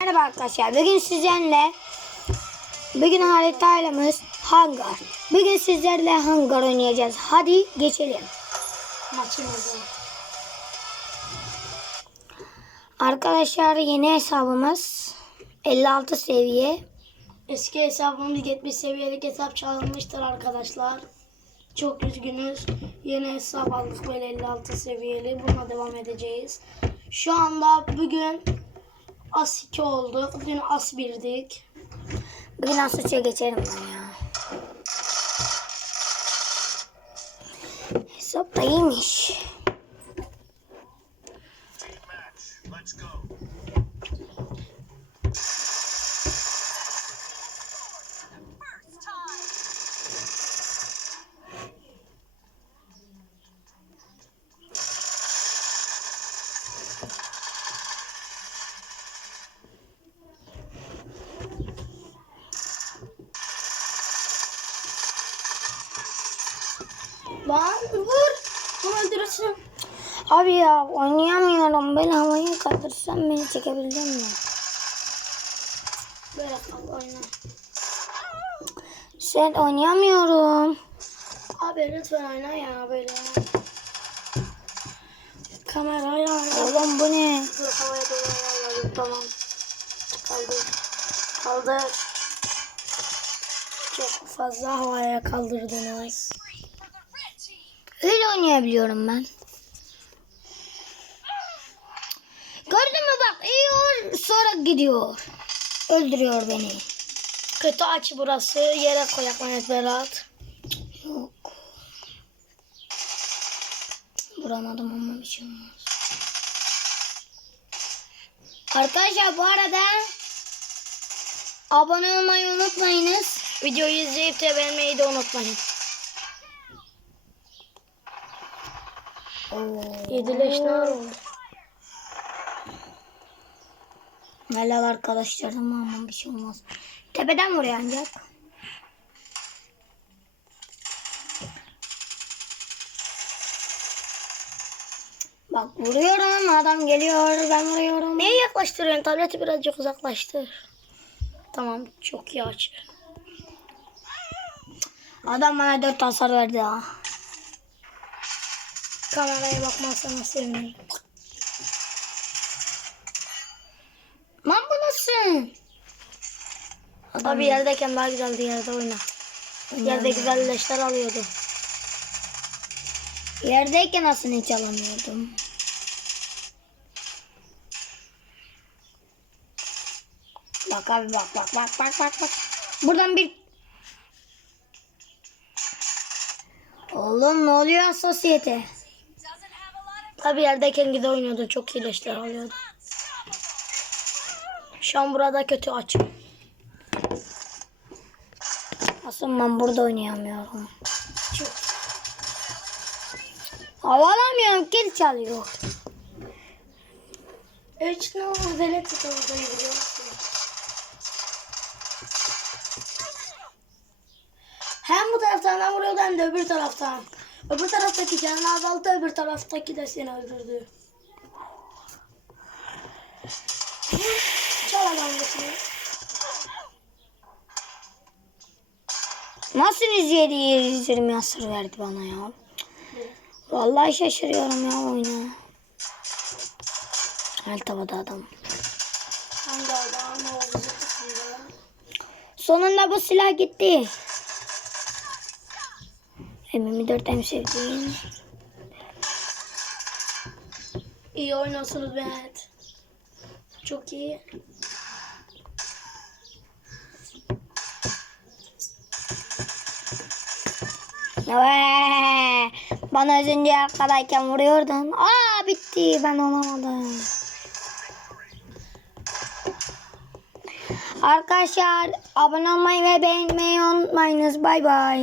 Merhaba arkadaşlar. Bugün sizlerle bugün haritaylamız hangar. Bugün sizlerle hangar oynayacağız. Hadi geçelim. Maçımızı. Arkadaşlar yeni hesabımız 56 seviye. Eski hesabımız 70 seviyelik hesap çalınmıştır arkadaşlar. Çok üzgünüz. Yeni hesap aldık böyle 56 seviyeli. Buna devam edeceğiz. Şu anda bugün As 2 olduk. Dün As 1'dik. Bugün Asus'a geçelim ben ya. Hesap da iyiymiş. Lan vur. Bunu öldürürsün. Abi ya oynayamıyorum. Ben havayı kaldırsam beni çekebildin mi? Böyle kal oyna. Sen oynayamıyorum. Abi lütfen oyna ya böyle. Kamerayla oyna. Oğlum bu ne? Dur havaya ayarladım tamam. Kaldır. Kaldır. Çok fazla havaya kaldırdınız. Öyle oynayabiliyorum ben. Gördün mü bak yiyor sonra gidiyor. Öldürüyor beni. Kötü aç burası. Yere koyak Mehmet Berat. Yok. Vuramadım ama bir şey olmaz. Arkadaşlar bu arada abone olmayı unutmayınız. Videoyu izleyip de beğenmeyi de unutmayın. Yedileşler oldu. Helal arkadaşlarım ama bir şey olmaz. Tepeden vuruyor ancak. Bak vuruyorum adam geliyor ben vuruyorum. Neye yaklaştırıyorsun? Tableti birazcık uzaklaştır. Tamam çok iyi aç. Adam bana dört hasar verdi ha. Kameraya bakmazsan sevinirim. Lan bu nasıl? Abi yerdeyken daha güzeldi yerde oyna. Yerde güzel leşler alıyordum. Yerdeyken aslında hiç alamıyordum. Bak abi bak bak bak bak bak bak. Buradan bir Oğlum ne oluyor sosyete? Tabi yerdeyken güzel oynuyordun. Çok iyi leşler alıyordun. Şu an burada kötü aç. Aslında ben burada oynayamıyorum. Çok. Havalamıyorum kill çalıyor. Üç ne olur velet tutalım biliyor musun? Hem bu taraftan hem vuruyordu hem de öbür taraftan. Öbür taraftaki canını azalttı, öbür taraftaki de seni öldürdü. Çal adamdasını. Nasıl 107 120 hasar verdi bana ya? Vallahi şaşırıyorum ya oyuna. Her tavada adam. Hangi adam? Sonunda bu silah gitti. M24 en sevdiğim. İyi oynuyorsunuz Mehmet. Çok iyi. Bana az önce arkadayken vuruyordun. Aa bitti ben olamadım. Arkadaşlar abone olmayı ve beğenmeyi unutmayınız. Bay bay.